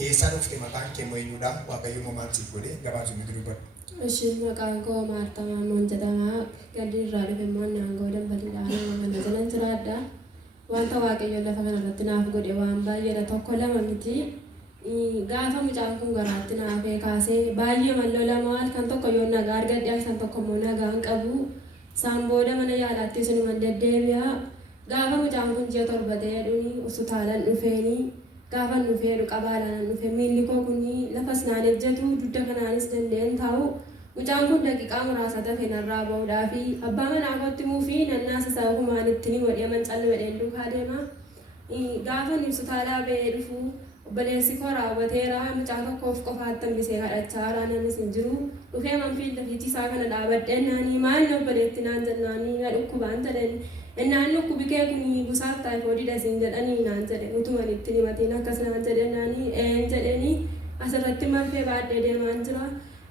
Eesaan ufte maqaan kee moo'iyyuudha waaqayyo moomaan siif godhe gabaasuu miti dubbadhu. Ishi maqaan koo Maartaa Maammoon jedhama. Gadi irraa dhufe immoo naangoo dambaliidhaan mana jalan jiraadha. Wanta waaqayyo lafa kanarratti naaf godhe waan baay'eedha tokko lama miti. Gaafa mucaan kun garaatti naafee kaasee baay'ee malloo lama kan tokko yoo nagaa argadhe kan tokko immoo nagaa hin qabu. Isaan booda mana yaalaatti isinuma deddeebi'a. Gaafa mucaan kun ji'a torba ta'ee dhuni hospitaalaan dhufeeni. Gaafa dhufee qabaadhaan dhufe miilli koo kuni lafas naan ejjetu dudda kanaanis danda'een taa'u. Mucaan kun daqiiqaa muraasa tafe narraa bahuudhaa fi abbaa manaa kootti muufi nannaasa isaa humaan ittiin wadhee mancalli wadheen duukaa deema. Gaafa hospitaalaa ba'ee dhufu obboleessi koo raawwateera mucaa tokkoof qofaatti hambisee kadhachaa haraa namnis hin jiru. Dhufee manfiilda fiichisaa kana dhaabadheen naanii maalli obboleetti naan jennaanii na dhukkubaan jedhani. Innaan dhukkubi kee kuni busaaf taayifoodiidha siin jedhanii naan jedhe utuman ittiin himatiin akkas naan jedhe naanii jedhanii asirratti marfee baadhee deemaan jira.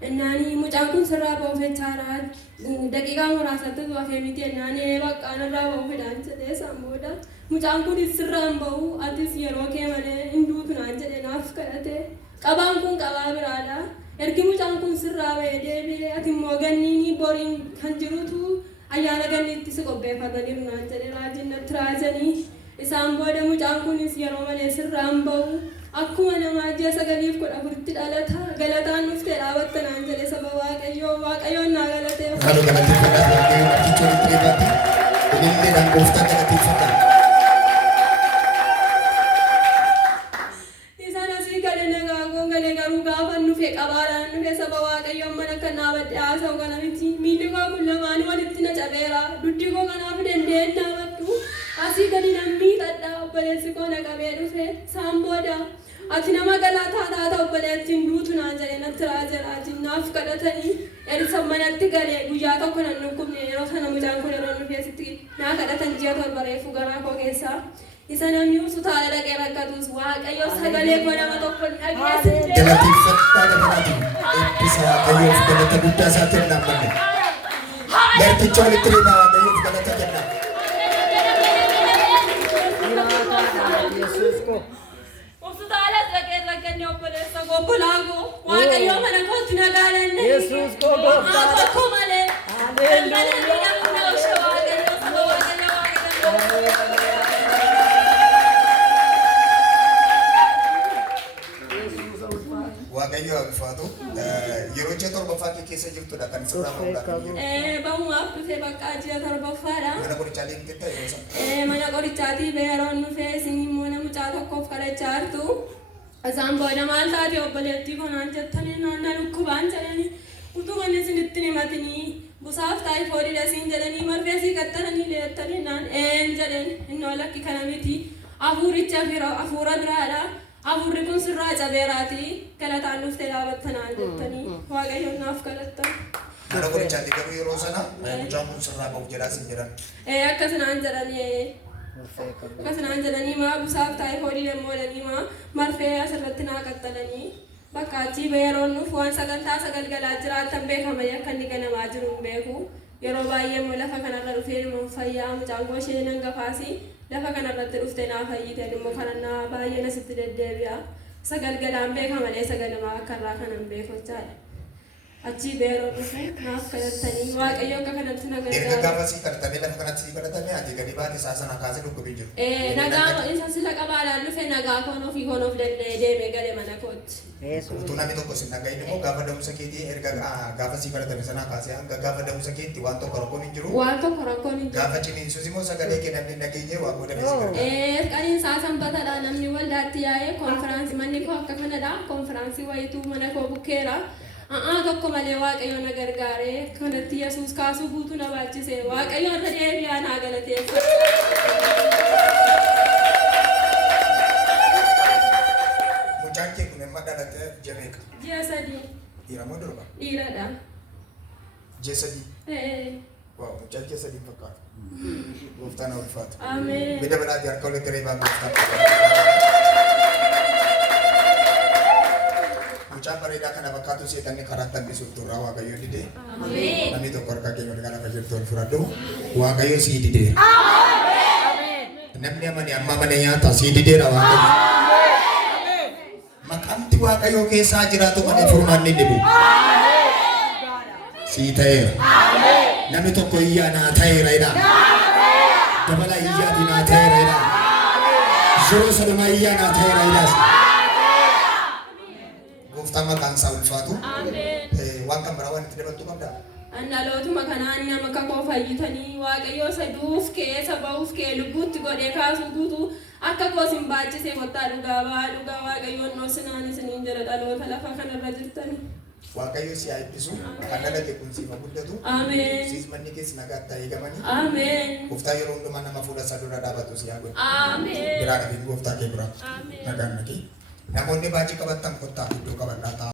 Innaanii mucaan kun sirraa ba'uufechaadha daqiiqaa muraasatti hafee miti innaanii baqqaan irraa ba'uufidhaan jedhee isaan booda mucaan kun sirraan ba'u atis yeroo kee malee hinduutu naan jedhe naaf kadhate qabaan kun qabaa biraadha. Ergi mucaan kun sirraa ba'ee deebi'ee ati immoo ganniini boriin kan jirutu ayyaana ganniitti si qopheeffataniiru naan jedhe raajin natti raajanii isaan booda mucaan kunis yeroo malee sirraan ba'u akkuma namaa ji'a 9-14 dhalata galataan dhuftee dhaabatta naan jedhe saba waaqayyoon naa galatee. Haala galateeffadhaa waaqayyoon argichuu hin beekati. Ililleedhaan gooftaa galateeffadhaa. Isaan asii gale nagaa koo gale garuu gaafa dhufe qabaadhaan dhufe saba waaqayyoon mana kan dhaabadhe haasa'u kana miti miilli koo kun lamaan walitti na cabeera duddi koo kanaaf danda'een dhaabadhu asii gadi namni dhadhaa obboleessi koo na qabee dhufe isaan booda ati nama galataa taata obboleettiin duutu naan jedhe natti raajin naaf kadhatanii erga manatti galee guyyaa tokko nan dhukkubne yeroo sana mucaan kun yeroo dhufeesitti naa kadhatan ji'a torba reefu garaa koo keessaa. Isa namni hospitaala dhaqee rakkatus waaqayyo sagalee koo nama tokko dhageessite. Galateeffadhaa dabalaatiin eebbisa waaqayyoof galata guddaa isaatti hin dhaabbanne. Garticha walitti deemaa waaqayyoof galata kennaa. Hospitaala dhaqee rakkanne obboleessa koo obbolaa koo waaqayyo mana kootti nagaa lenne. Yesuus koo gooftaa tokko malee. Waaqayyo ulfaatu yeroo ji'a torbaffaa keessa jirtudha kan sirraa bahuudhaaf. Bahumaaf dhufee bakka ji'a torbaffaadha. Mana qorichaalee hin jettaa yeroo sana. Mana qorichaatii beeroon dhufee isin immoo mucaa tokkoof kadhachaa jirtu. Isaan booda maal taate obboleettii konaan jettanii naannoo dhukkubaan jedhanii utuu kan isinitti himatanii busaaf taayifoodiidha siin jedhanii marfee sii qaxxaranii leettanii naan jedhan innoo lakki kana miti hafuuricha hafuura biraadha. Afuurri kun sirraa cabeeraati galataan dhuftee dhaabattanaan jettanii waaqayyoon naaf galattan. Mana qorichaatii garuu yeroo sana mucaan kun sirraa bahuuf jedhaa siin jedhan. Akkasinaan jedhanii maa busaaf taayifoodii deemmoodhanii maa marfee asirratti naa qaxxalanii bakka achii beeroon nuuf waan sagantaa sagalgalaa jiraatan beekama akka inni ganamaa jiru hin beeku. Yeroo baay'ee immoo lafa kanarra dhufee dhuman fayyaa mucaan koo isheen hangafaasi. Lafa kanarratti dhuftee naa fayyite immoo kanannaa baay'ee nasitti deddeebi'a. Sagalgalaan beeka malee sagalamaa akka irraa kanan beekochaadha. Achii beeroo dhufe naaf kadhattanii waaqayyo akka kanatti na gargaara. Erga gaafa sii kadhatamee lafa kanatti sii kadhatamee ati gadi baate isaa sana kaasee dhukkubee jiru. Nagaa isa sila qabaadhaan dhufe nagaa koon ofii danda'ee deemee gale mana kootti. Utuu namni tokko sin dhagahin immoo gaafa da'umsa keetii erga gaafa sii kadhatame sanaa kaasee hanga gaafa da'umsa keetti waan tokko rakkoon hin jiru. Waan tokko rakkoon hin jiru. Gaafa ciniinsus immoo sagalee kee namni dhageenye waa godhamee si kadhata. Qaniin isaa sanbatadha namni waldaatti yaa'ee konfiraansii manni koo akka kanadha konfiraansii wayituu mana koo bukkeera. Tokko malee waaqayyo na gargaaree kanatti Yesuus kaasuu guutuu na baachise waaqayyo irra deebi'aa naa galateeffadha. Mucaan kee kun amma dhalatee ji'a meeqa? Ji'a 3. Dhiira moo durba? Dhiiradha. Ji'a 3. Waaw mucaan ji'a 3 fakkaata. Gooftaan na ulfaatu. Ameen. Bida biraati harka walitti reebaa gooftaan. Mucaan bareedaa kana fakkaatu seetanni karaa tambisuuf turraa waaqayyo didee. Ameen. Namni tokko harka keenya wal kana jirtu ol fudhadhu. Waaqayyo sii didee. Namni amane amma mana nyaata sii dideera waaqayyo. Maqamti Waaqayyoo keessaa jiraatu malee furmaanni ni bu'u. Sii ta'eera. Namni tokko iyyaa naa ta'eera jedha. Dabala iyyaati naa ta'eera jedha. Yeroo sanumaa iyyaa naa ta'eera jedha. Gooftaan maqaan isaa ulfaatu. Waan kan biraa waan itti dabaltu qabda. Dhalootuma kanaan nama kakoo fayyitanii Waaqayyoo isa duuf kee isa ba'uuf kee lubbuutti godhee kaasuu guutu akka koosin baachisee kottaa dhugaa Waaqayyoon dhoorsinaan isiniin jedha dhaloota lafa kanarra jirtanii. Waaqayyo si haa eebbisu. Kan dhalate kun siif haa guddatu. Ameen. Siis manni keessa nagaatti eegamanii. Ameen. Gooftaan yeroo hundumaa nama fuula isaa dura dhaabatu si haa godhu. Ameen. Biraa qabiin gooftaa kee bira. Ameen. Nagaan nagee. Namoonni baachii qabattan kottaa iddoo qabadhaa ta'a.